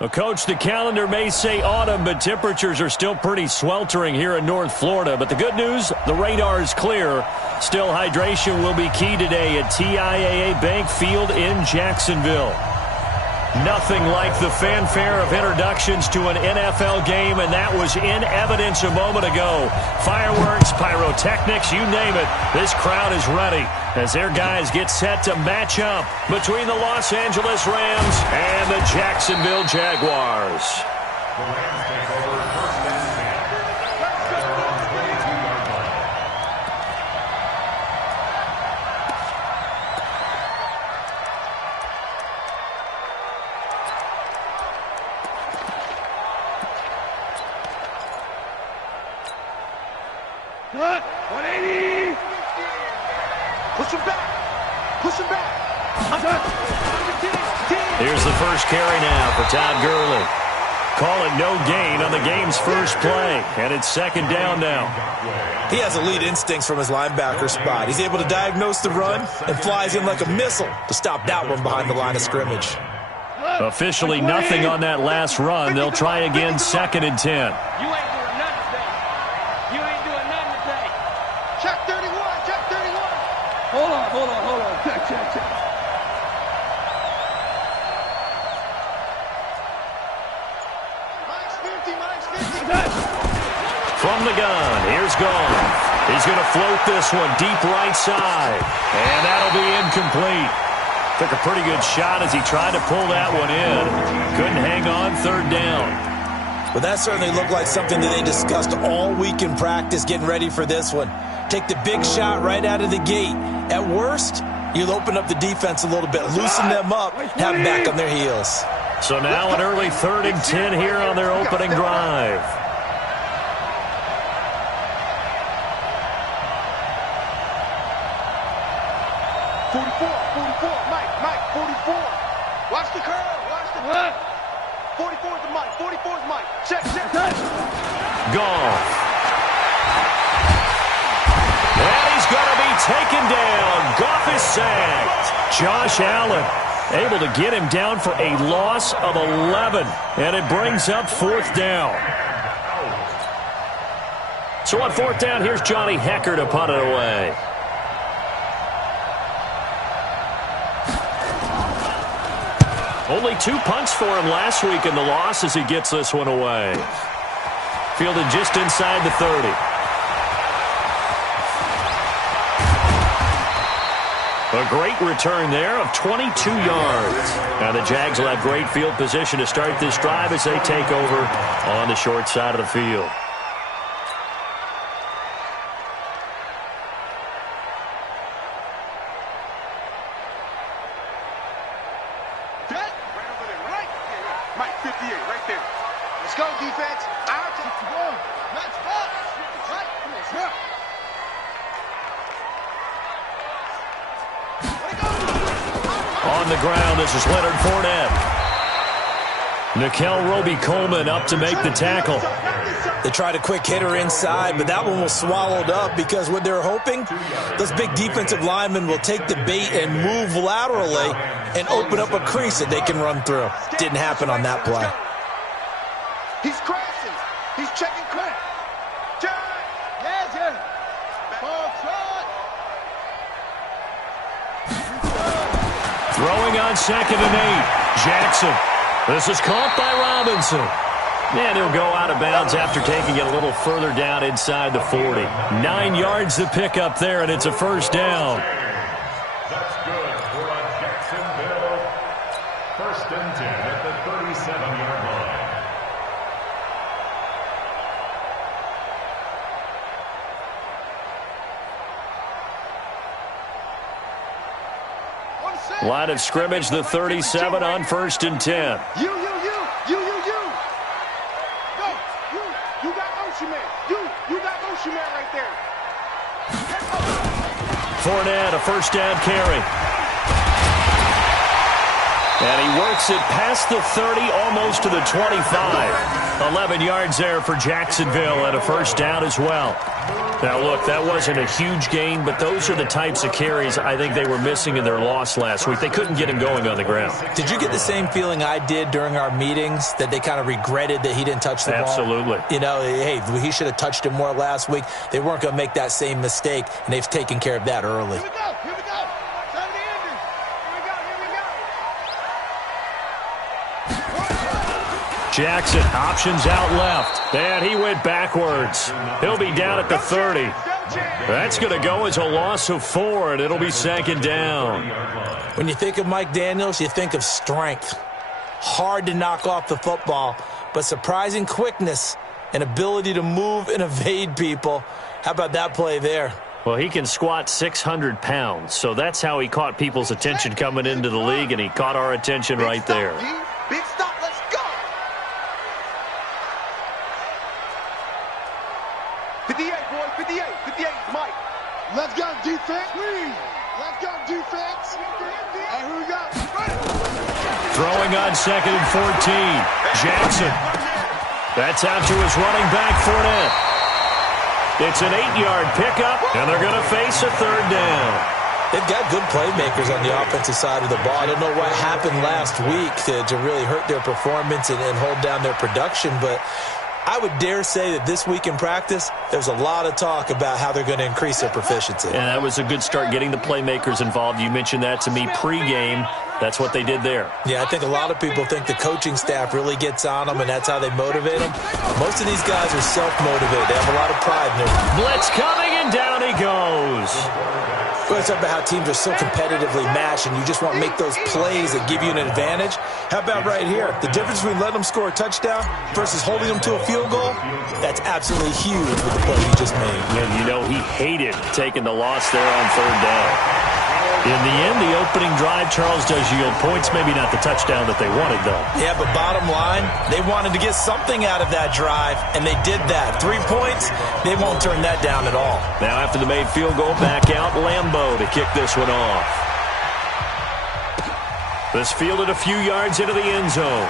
Well, Coach, the calendar may say autumn, but temperatures are still pretty sweltering here in North Florida. But the good news, the radar is clear. Still, hydration will be key today at TIAA Bank Field in Jacksonville. Nothing like the fanfare of introductions to an NFL game, and that was in evidence a moment ago. Fireworks, pyrotechnics, you name it. This crowd is ready as their guys get set to match up between the Los Angeles Rams and the Jacksonville Jaguars. The Rams take over first and 180. Push him back. Push him back. Here's the first carry now for Todd Gurley. Call it no gain on the game's first play, and it's second down now. He has elite instincts from his linebacker spot. He's able to diagnose the run and flies in like a missile to stop that one behind the line of scrimmage. Officially nothing on that last run. They'll try again, second and 10. You ain't doing nothing today. You ain't doing nothing today. Check 31. Check 31. Hold on. Check. From the gun, here's Goff. He's going to float this one deep right side, and that'll be incomplete. Took a pretty good shot as he tried to pull that one in. Couldn't hang on, third down. Well, that certainly looked like something that they discussed all week in practice getting ready for this one. Take the big shot right out of the gate. At worst, you'll open up the defense a little bit, loosen them up, have them back on their heels. So now an early third and 10 here on their opening drive. Mike, 44. Watch the curve. Watch the curve. 44 is the Mike. 44 is Mike. Check. Goff. And he's going to be taken down. Goff is sacked. Josh Allen able to get him down for a loss of 11. And it brings up fourth down. So on fourth down, here's Johnny Hekker to punt it away. Only 2 punts for him last week in the loss as he gets this one away. Fielded just inside the 30. A great return there of 22 yards. Now the Jags will have great field position to start this drive as they take over on the short side of the field. Mike, 58, right there. Let's go, defense. Out to go. Let's go. Right. On the ground, this is Leonard Fournette. Nickel Roby-Coleman up to make the tackle. They tried a quick hitter inside, but that one was swallowed up because what they're hoping, those big defensive linemen will take the bait and move laterally and open up a crease that they can run through. Didn't happen on that play. He's crashing. He's checking crack. Yeah. Throwing on second and 8. Jackson. This is caught by Robinson. And he'll go out of bounds after taking it a little further down inside the 40. 9 yards to pick up there, and it's a first down. That's good for a Jacksonville first and 10 at the 37-yard line. Line of scrimmage, the 37 on first and 10. You. Go. You got Ocean Man. You got Ocean Man right there. Fournette, a first down carry. And he works it past the 30, almost to the 25. 11 yards there for Jacksonville and a first down as well. Now, look, that wasn't a huge gain, but those are the types of carries I think they were missing in their loss last week. They couldn't get him going on the ground. Did you get the same feeling I did during our meetings, that they kind of regretted that he didn't touch the ball? Absolutely. You know, hey, he should have touched him more last week. They weren't going to make that same mistake, and they've taken care of that early. Here we go. Here we go. Time to end it. Here we go. Here we go. Jackson, options out left. And he went backwards. He'll be down at the 30. That's going to go as a loss of 4, and it'll be second down. When you think of Mike Daniels, you think of strength. Hard to knock off the football, but surprising quickness and ability to move and evade people. How about that play there? Well, he can squat 600 pounds, so that's how he caught people's attention coming into the league, and he caught our attention right there. Big stop. Let's go. 58, boy. 58. 58, Mike. Let's go, defense. Let's go, defense. Hey, here we go. Throwing on second and 14. Jackson. That's out to his running back, Fournette. It's an 8-yard pickup, and they're going to face a third down. They've got good playmakers on the offensive side of the ball. I don't know what happened last week to really hurt their performance and hold down their production, but I would dare say that this week in practice, there's a lot of talk about how they're going to increase their proficiency. And that was a good start, getting the playmakers involved. You mentioned that to me pregame. That's what they did there. Yeah, I think a lot of people think the coaching staff really gets on them, and that's how they motivate them. Most of these guys are self-motivated. They have a lot of pride in their... Blitz coming, and down he goes. We're talking about how teams are so competitively matched, and you just want to make those plays that give you an advantage. How about right here? The difference between letting them score a touchdown versus holding them to a field goal, that's absolutely huge with the play he just made. And you know he hated taking the loss there on third down. In the end, the opening drive, Charles, does yield points. Maybe not the touchdown that they wanted, though. Yeah, but bottom line, they wanted to get something out of that drive, and they did that. 3 points, they won't turn that down at all. Now, after the made field goal, back out Lambeau to kick this one off. This fielded a few yards into the end zone.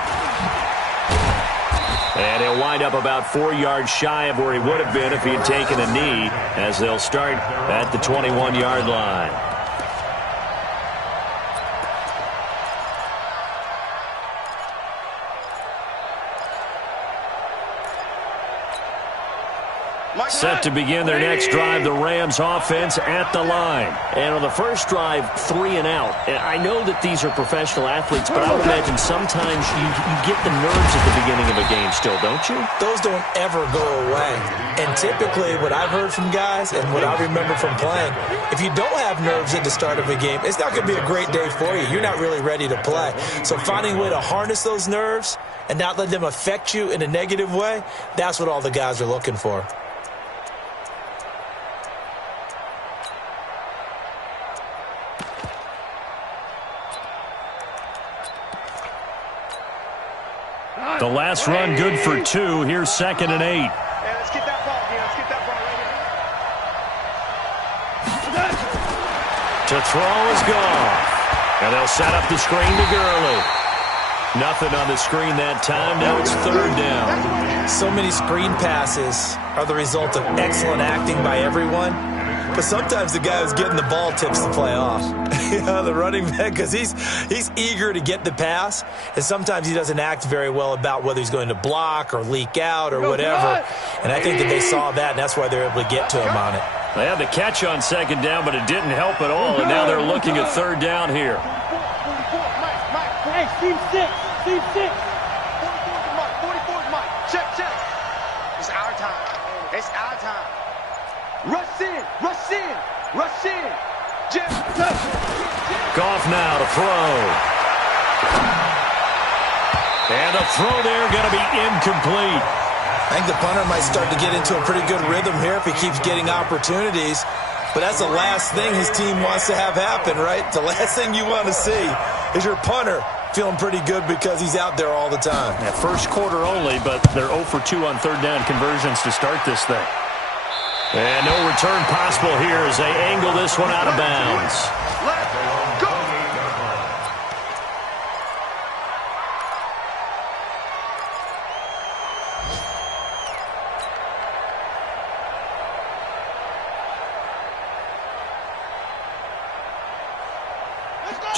And he'll wind up about 4 yards shy of where he would have been if he had taken a knee, as they'll start at the 21-yard line. Set to begin their next drive, the Rams offense at the line. And on the first drive, 3 and out. And I know that these are professional athletes, but I would imagine sometimes you get the nerves at the beginning of a game still, don't you? Those don't ever go away. And typically what I've heard from guys and what I remember from playing, if you don't have nerves at the start of a game, it's not going to be a great day for you. You're not really ready to play. So finding a way to harness those nerves and not let them affect you in a negative way, that's what all the guys are looking for. The last run good for 2. Here's 2nd and 8. Hey, let's get that ball, Let's get that ball right here. To throw is gone. And they'll set up the screen to Gurley. Nothing on the screen that time. Now it's 3rd down. So many screen passes are the result of excellent acting by everyone. But sometimes the guy who's getting the ball tips the play off. You know, the running back, because he's eager to get the pass, and sometimes he doesn't act very well about whether he's going to block or leak out or whatever. And I think that they saw that, and that's why they're able to get to him on it. They had the catch on 2nd down, but it didn't help at all, and now they're looking at 3rd down here. Hey, Steve 6. Steve 6. 44's Mike. 44's Mike. Check. It's our time. It's our time. Rush in. Jim. Goff now to throw. And the throw there going to be incomplete. I think the punter might start to get into a pretty good rhythm here if he keeps getting opportunities. But that's the last thing his team wants to have happen, right? The last thing you want to see is your punter feeling pretty good because he's out there all the time. Yeah, first quarter only, but they're 0 for 2 on 3rd down conversions to start this thing. And no return possible here as they angle this one out of bounds. Let's go.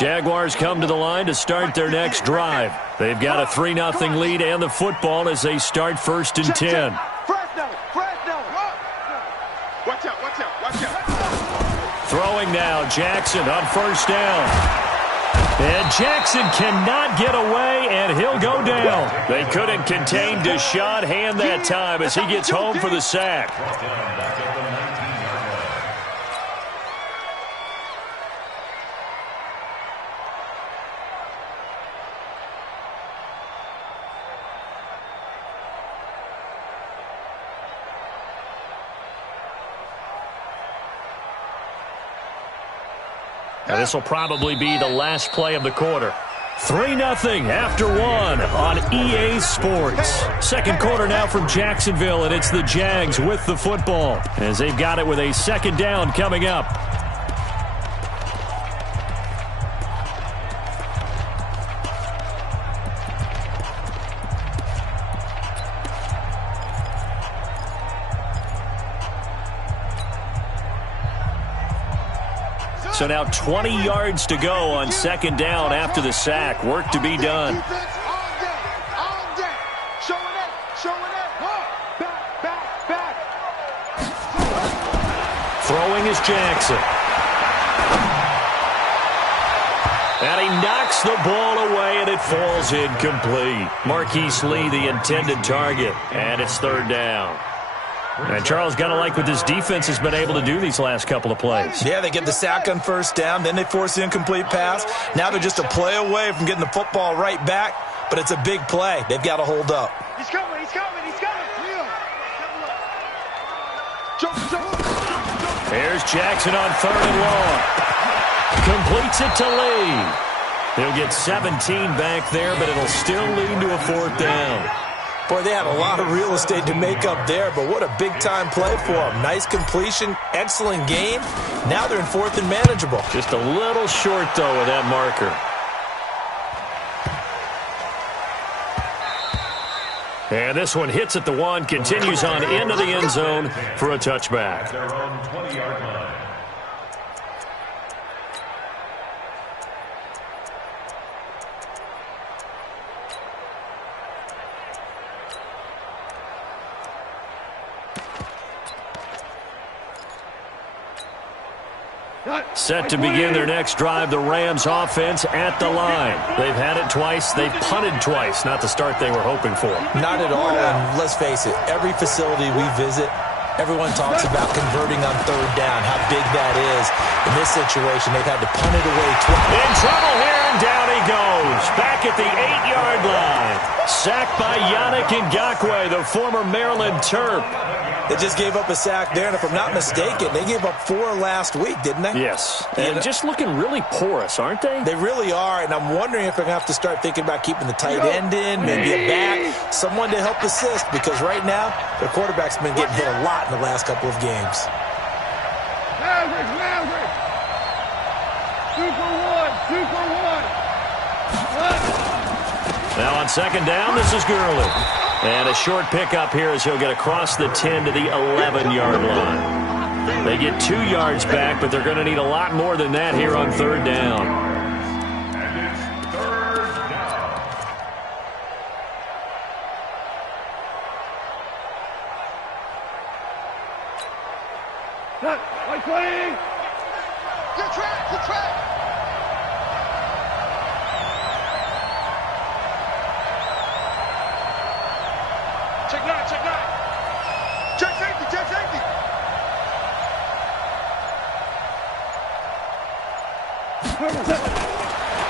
Jaguars come to the line to start their next drive. They've got a 3-0 lead and the football as they start 1st and 10. Watch out, watch out, watch out. Throwing now, Jackson on 1st down. And Jackson cannot get away, and he'll go down. They couldn't contain Deshaun Hand that time as he gets home for the sack. Now, this will probably be the last play of the quarter. 3-0 after 1 on EA Sports. Second quarter now from Jacksonville, and it's the Jags with the football as they've got it with a 2nd down coming up. So now 20 yards to go on 2nd down after the sack. Work to be done. Throwing is Jackson. And he knocks the ball away, and it falls incomplete. Marquise Lee, the intended target, and it's 3rd down. And Charles, got to like what this defense has been able to do these last couple of plays. Yeah, they get the sack on 1st down, then they force the incomplete pass. Now they're just a play away from getting the football right back, but it's a big play. They've got to hold up. He's coming, he's coming, he's coming. Here's Jackson on 3rd and long. Completes it to Lee. He'll get 17 back there, but it'll still lead to a 4th down. Boy, they had a lot of real estate to make up there, but what a big-time play for them. Nice completion, excellent game. Now they're in 4th and manageable. Just a little short, though, with that marker. And this one hits at the 1, continues on into the end zone for a touchback. Their own 20-yard line. Set to begin their next drive, the Rams offense at the line. They've had it twice. They've punted twice. Not the start they were hoping for. Not at all, and let's face it, every facility we visit, everyone talks about converting on 3rd down, how big that is. In this situation, they've had to punt it away twice. In trouble here, and down he goes. Back at the 8-yard line. Sacked by Yannick Ngakoue, the former Maryland Terp. They just gave up a sack there, and if I'm not mistaken, they gave up 4 last week, didn't they? Yes, and just looking really porous, aren't they? They really are, and I'm wondering if they're going to have to start thinking about keeping the tight end in, maybe a back, someone to help assist, because right now, their quarterback's been getting hit a lot in the last couple of games. Maverick. 2 for 1. Now on 2nd down, this is Gurley. And a short pickup here as he'll get across the 10 to the 11-yard line. They get 2 yards back, but they're going to need a lot more than that here on 3rd down. And it's 3rd down. White flag. Good track, good track. Check 9, check 9. Check safety, check safety.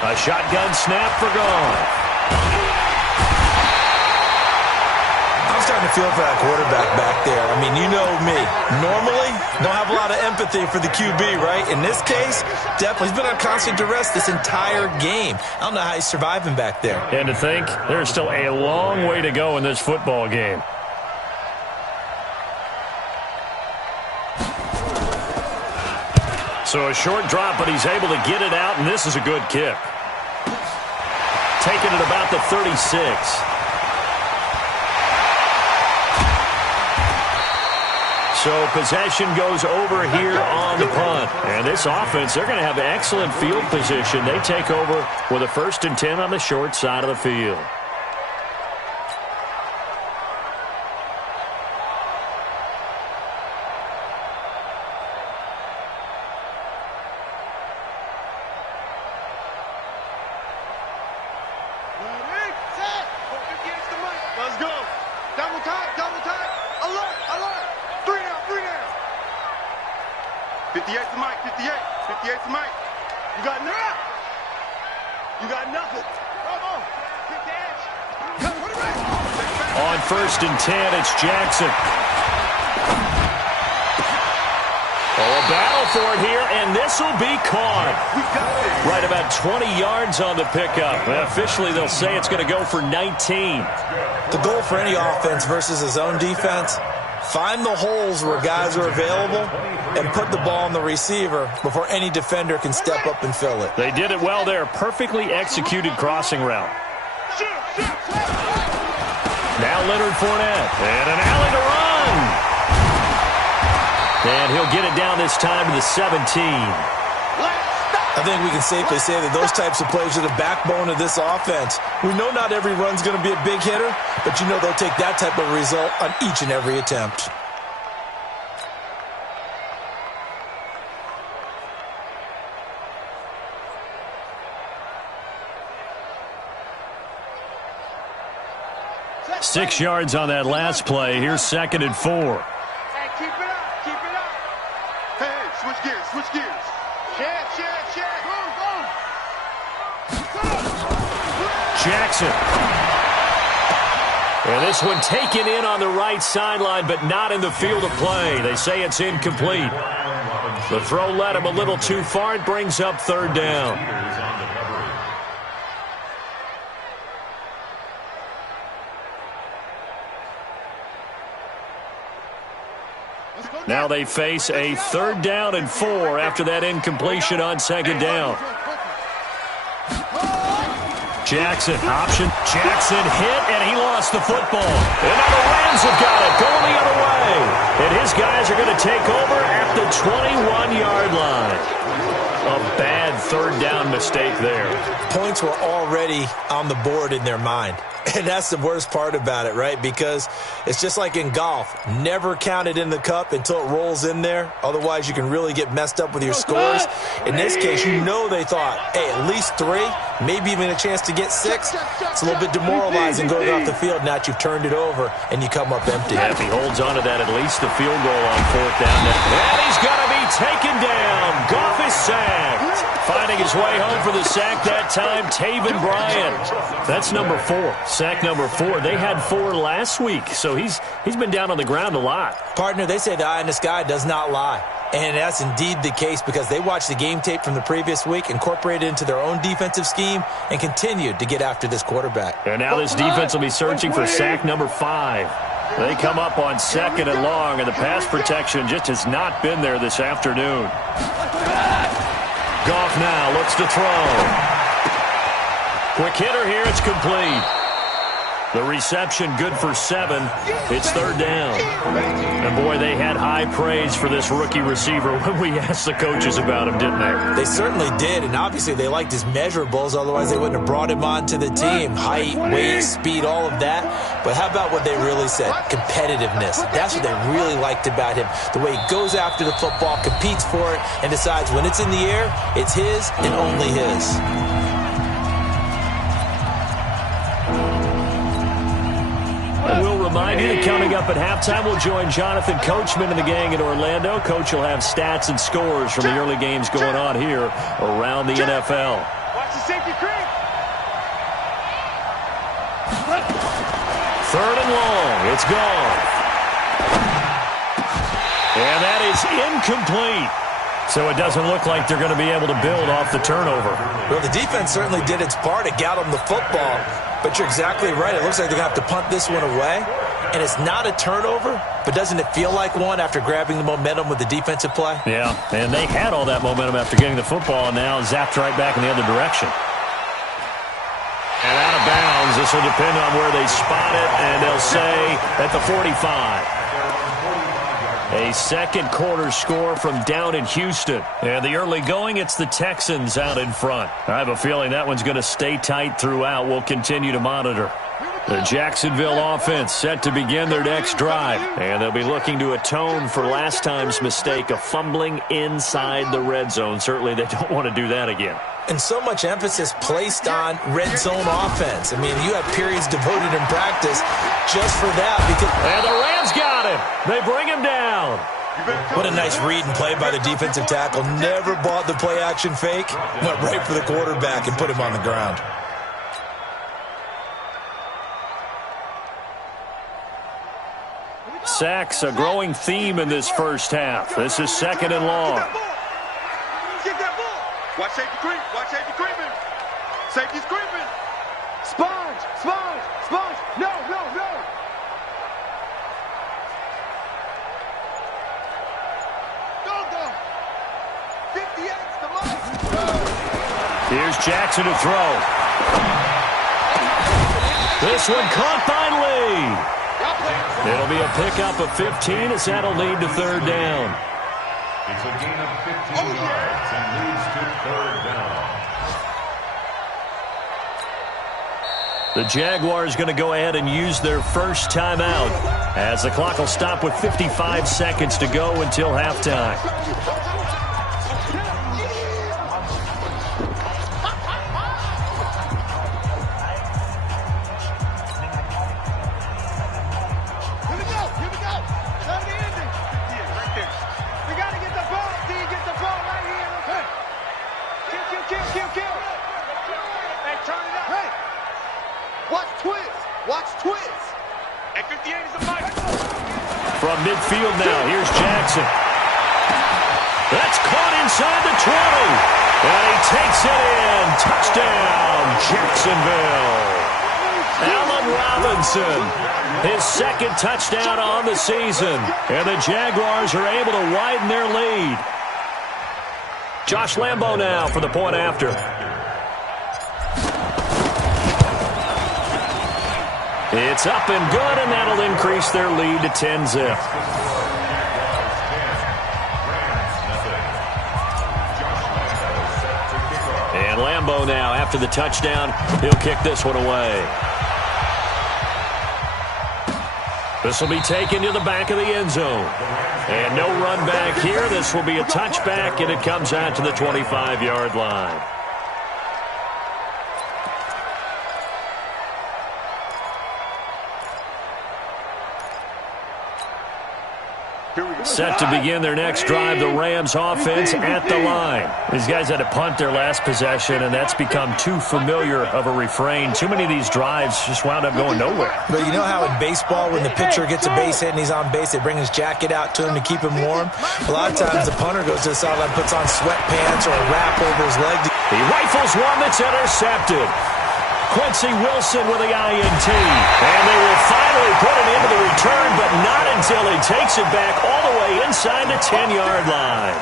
A shotgun snap for gone. I'm starting to feel for that quarterback back there. I mean, you know me. Normally, don't have a lot of empathy for the QB, right? In this case, definitely. He's been on constant duress this entire game. I don't know how he's surviving back there. And to think, there's still a long way to go in this football game. So a short drop, but he's able to get it out, and this is a good kick. Taken at about the 36. So possession goes over here on the punt. And this offense, they're going to have excellent field position. They take over with a 1st and 10 on the short side of the field. Let's go. Double time, double time. Alert, alert. 3 down, 3 down. 58 to Mike, 58. 58 to Mike. You got nothing. You got nothing. Come on. Get the edge. Come, put it right. On 1st and 10, it's Jackson. Oh, a battle for it here, and this will be caught. Right about 20 yards on the pickup. Officially, they'll say it's going to go for 19. The goal for any offense versus a zone defense, find the holes where guys are available and put the ball on the receiver before any defender can step up and fill it. They did it well there. Perfectly executed crossing route. Now Leonard Fournette. And an alley to run. And he'll get it down this time to the 17. I think we can safely say that those types of plays are the backbone of this offense. We know not every run's going to be a big hitter, but you know they'll take that type of result on each and every attempt. Six yards on that last play. Here's 2nd and 4. Hey, keep it up, keep it up. Hey, switch gears, switch gears. Share. Go. Jackson. And this one taken in on the right sideline, but not in the field of play. They say it's incomplete. The throw led him a little too far. It brings up 3rd down. Now they face a 3rd down and 4 after that incompletion on 2nd down. Jackson, option. Jackson hit, and he lost the football. And now the Rams have got it, going the other way. And his guys are going to take over at the 21-yard line. A bad 3rd down mistake there. Points were already on the board in their mind. And that's the worst part about it, right? Because it's just like in golf. Never count it in the cup until it rolls in there. Otherwise, you can really get messed up with your scores. In this case, you know they thought, hey, at least 3, maybe even a chance to get 6. It's a little bit demoralizing going off the field. Now that you've turned it over and you come up empty. Yeah, if he holds on to that, at least the field goal on 4th down. And he's going to be taken down. Goff is sacked. Finding his way home for the sack that time, Taven Bryan. That's number 4. Sack number 4. They had 4 last week, so he's been down on the ground a lot. Partner, they say the eye in the sky does not lie. And that's indeed the case because they watched the game tape from the previous week, incorporated it into their own defensive scheme, and continued to get after this quarterback. And now this defense will be searching for sack number 5. They come up on 2nd and long, and the pass protection just has not been there this afternoon. Goff now looks to throw. Quick hitter here, it's complete. The reception good for 7. It's 3rd down. And boy, they had high praise for this rookie receiver when we asked the coaches about him, didn't they? They certainly did, and obviously they liked his measurables, otherwise they wouldn't have brought him onto the team. Height, weight, speed, all of that. But how about what they really said? Competitiveness. That's what they really liked about him. The way he goes after the football, competes for it, and decides when it's in the air, it's his and only his. And we'll remind you that coming up at halftime, we'll join Jonathan Coachman and the gang in Orlando. Coach will have stats and scores from the early games going on here around the NFL. Watch the safety creep. 3rd and long. It's gone. And that is incomplete. So it doesn't look like they're going to be able to build off the turnover. Well, the defense certainly did its part. It got them the football. But you're exactly right. It looks like they're going to have to punt this one away. And it's not a turnover, but doesn't it feel like one after grabbing the momentum with the defensive play? Yeah, and they had all that momentum after getting the football, and now zapped right back in the other direction. And out of bounds. This will depend on where they spot it, and they'll say at the 45. A second quarter score from down in Houston. And the early going, it's the Texans out in front. I have a feeling that one's going to stay tight throughout. We'll continue to monitor. The Jacksonville offense set to begin their next drive. And they'll be looking to atone for last time's mistake of fumbling inside the red zone. Certainly they don't want to do that again. And so much emphasis placed on red zone offense. I mean, you have periods devoted in practice just for that. And the Rams got him. They bring him down. What a nice read and play by the defensive tackle. Never bought the play-action fake. Went right for the quarterback and put him on the ground. Sacks, a growing theme in this first half. This is second and long. Get that ball. Watch safety creep. Watch safety creeping. Safety's creeping. Sponge. Sponge. Sponge. No, no, no. Go, go. 58's the mark. Here's Jackson to throw. This one caught by Lee. It'll be a pickup of 15 as that'll lead to third down. It's a gain of 15 yards and leads to third down. The Jaguars going to go ahead and use their first timeout as the clock will stop with 55 seconds to go until halftime. From midfield now, here's Jackson. That's caught inside the 20. And he takes it in. Touchdown, Jacksonville. Allen Robinson, his second touchdown on the season. And the Jaguars are able to widen their lead. Josh Lambo now for the point after. It's up and good, and that'll increase their lead to 10-zip. And Lambo now, after the touchdown, he'll kick this one away. This will be taken to the back of the end zone. And no run back here. This will be a touchback, and it comes out to the 25-yard line. Set to begin their next drive, the Rams offense at the line. These guys had to punt their last possession, and that's become too familiar of a refrain. Too many of these drives just wound up going nowhere. But you know how in baseball, when the pitcher gets a base hit and he's on base, they bring his jacket out to him to keep him warm? A lot of times the punter goes to the sideline, puts on sweatpants or a wrap over his leg. He rifles one that's intercepted. Quincy Wilson with the INT. And they will finally put it into the return, but not until he takes it back all the way inside the 10-yard line.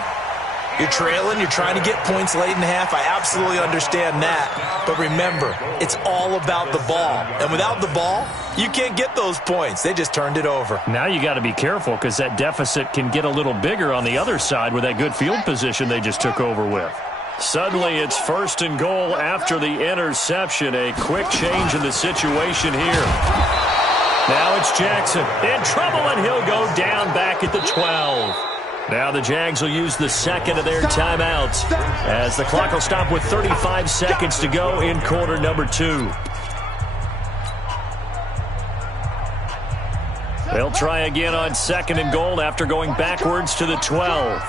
You're trailing, you're trying to get points late in the half. I absolutely understand that. But remember, it's all about the ball. And without the ball, you can't get those points. They just turned it over. Now you got to be careful because that deficit can get a little bigger on the other side with that good field position they just took over with. Suddenly, it's first and goal after the interception. A quick change in the situation here. Now it's Jackson in trouble, and he'll go down back at the 12. Now the Jags will use the second of their timeouts as the clock will stop with 35 seconds to go in quarter number 2. They'll try again on second and goal after going backwards to the 12.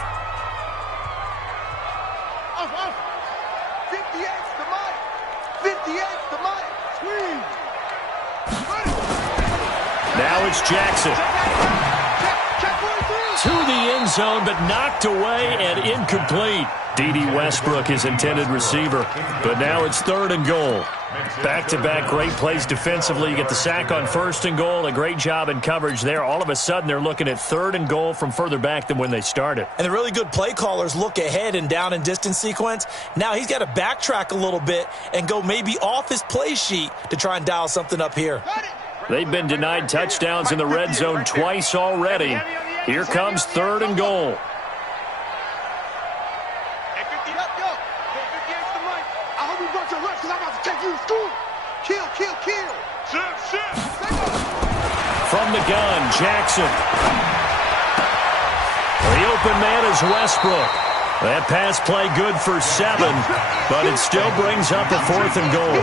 Now it's Jackson. To the end zone, but knocked away and incomplete. D.D. Westbrook, his intended receiver. But now it's third and goal. Back-to-back great plays defensively. You get the sack on first and goal. A great job in coverage there. All of a sudden, they're looking at third and goal from further back than when they started. And the really good play callers look ahead and down and distance sequence. Now he's got to backtrack a little bit and go maybe off his play sheet to try and dial something up here. They've been denied touchdowns in the red zone twice already. Here comes 3rd and goal. Hey, 50 up, yo. Hey, 58's the mic. I hope you brought your lunch because I'm about to take you to school. Kill, kill, kill. Shit. From the gun, Jackson. The open man is Westbrook. That pass play good for 7, but it still brings up a 4th and goal.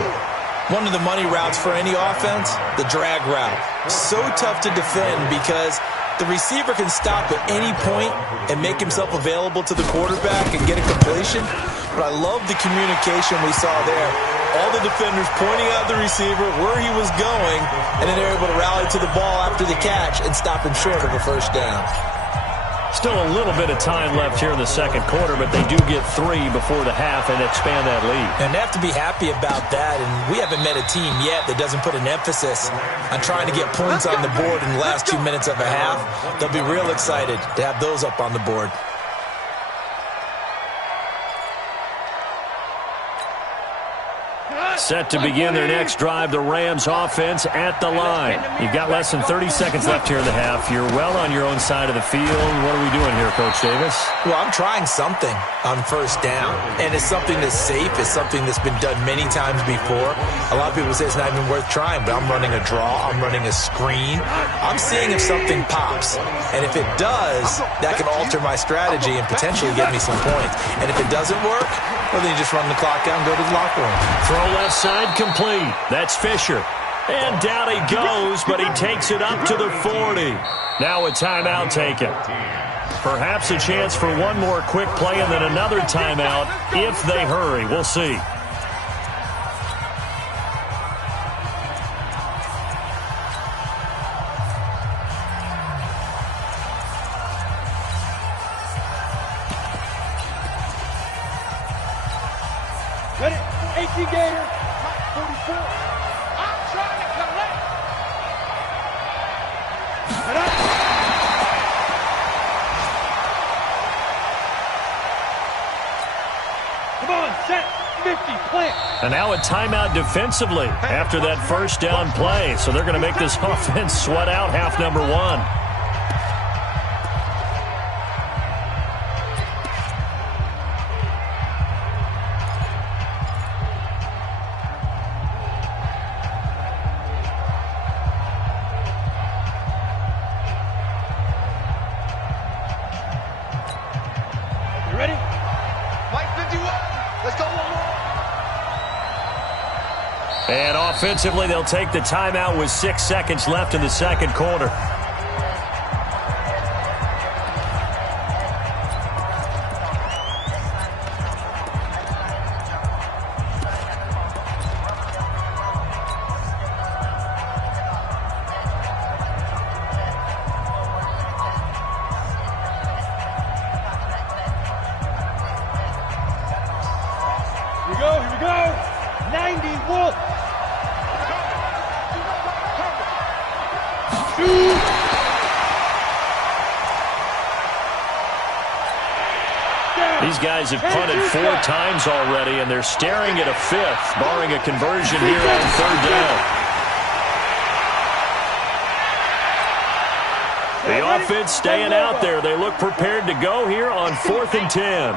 One of the money routes for any offense, the drag route. So tough to defend because the receiver can stop at any point and make himself available to the quarterback and get a completion. But I love the communication we saw there. All the defenders pointing out the receiver, where he was going, and then they're able to rally to the ball after the catch and stop him short of a first down. Still a little bit of time left here in the second quarter, but they do get 3 before the half and expand that lead. And they have to be happy about that, and we haven't met a team yet that doesn't put an emphasis on trying to get points on the board in the last 2 minutes of a half. They'll be real excited to have those up on the board. Set to begin their next drive, the Rams offense at the line. You've got less than 30 seconds left here in the half. You're well on your own side of the field. What are we doing here, Coach Davis? Well, I'm trying something on first down, and it's something that's safe. It's something that's been done many times before. A lot of people say it's not even worth trying, but I'm running a draw. I'm running a screen. I'm seeing if something pops, and if it does, that can alter my strategy and potentially get me some points. And if it doesn't work, well, then you just run the clock out and go to the locker room. Throw left side complete. That's Fisher. And down he goes, but he takes it up to the 40. Now a timeout taken. Perhaps a chance for one more quick play and then another timeout if they hurry. We'll see. Ready? 18 Gator. 44. I'm trying to collect. Come on, set. 50, plant. And now a timeout defensively after that first down play. So they're going to make this offense sweat out half number 1. And offensively, they'll take the timeout with 6 seconds left in the second quarter. Here we go. 90 Wolf. These guys have punted 4 times already, and they're staring at a 5th, barring a conversion here on 3rd down. The offense staying out there. They look prepared to go here on 4th and 10.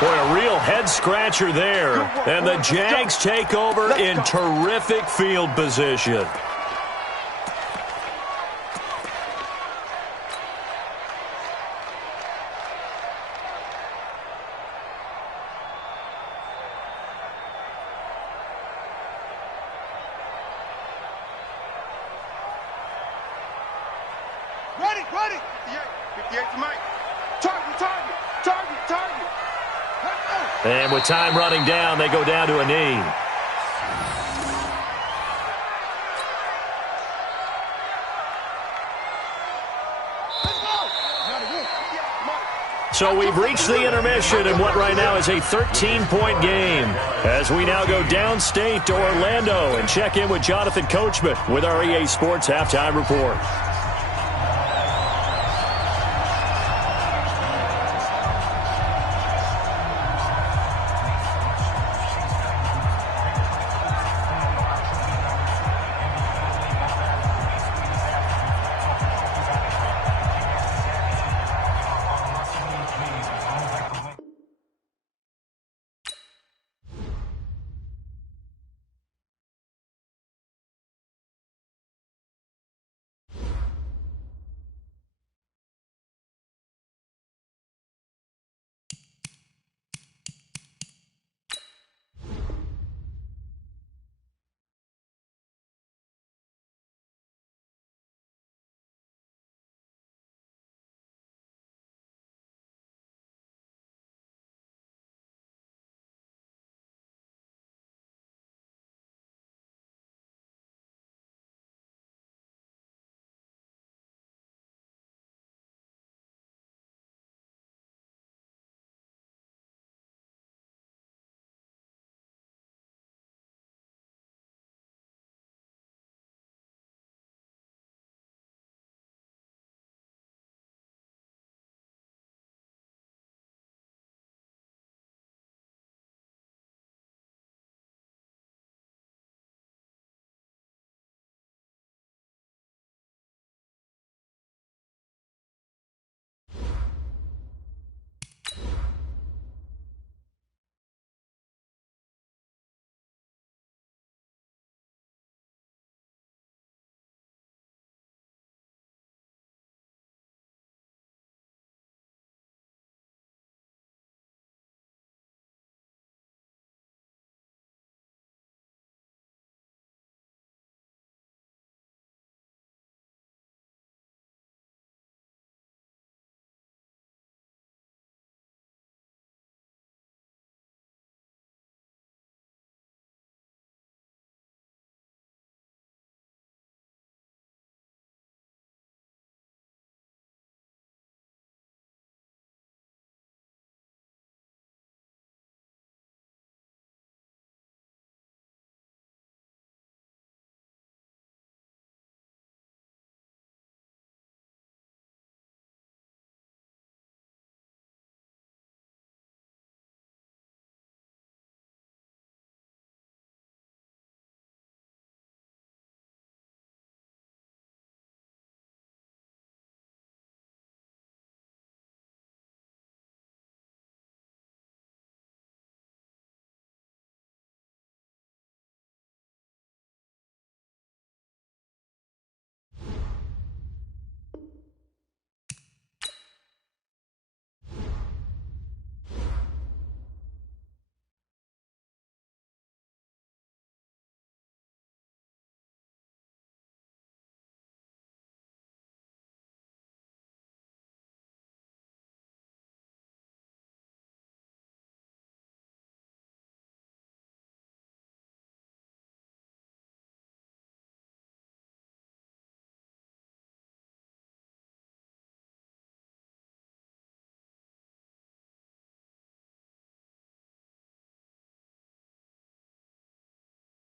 Boy, a real head-scratcher there. And the Jags take over in terrific field position. Ready. 58 to Mike. Target. And with time running down, they go down to a knee. So we've reached the intermission in what right now is a 13-point game as we now go downstate to Orlando and check in with Jonathan Coachman with our EA Sports Halftime Report.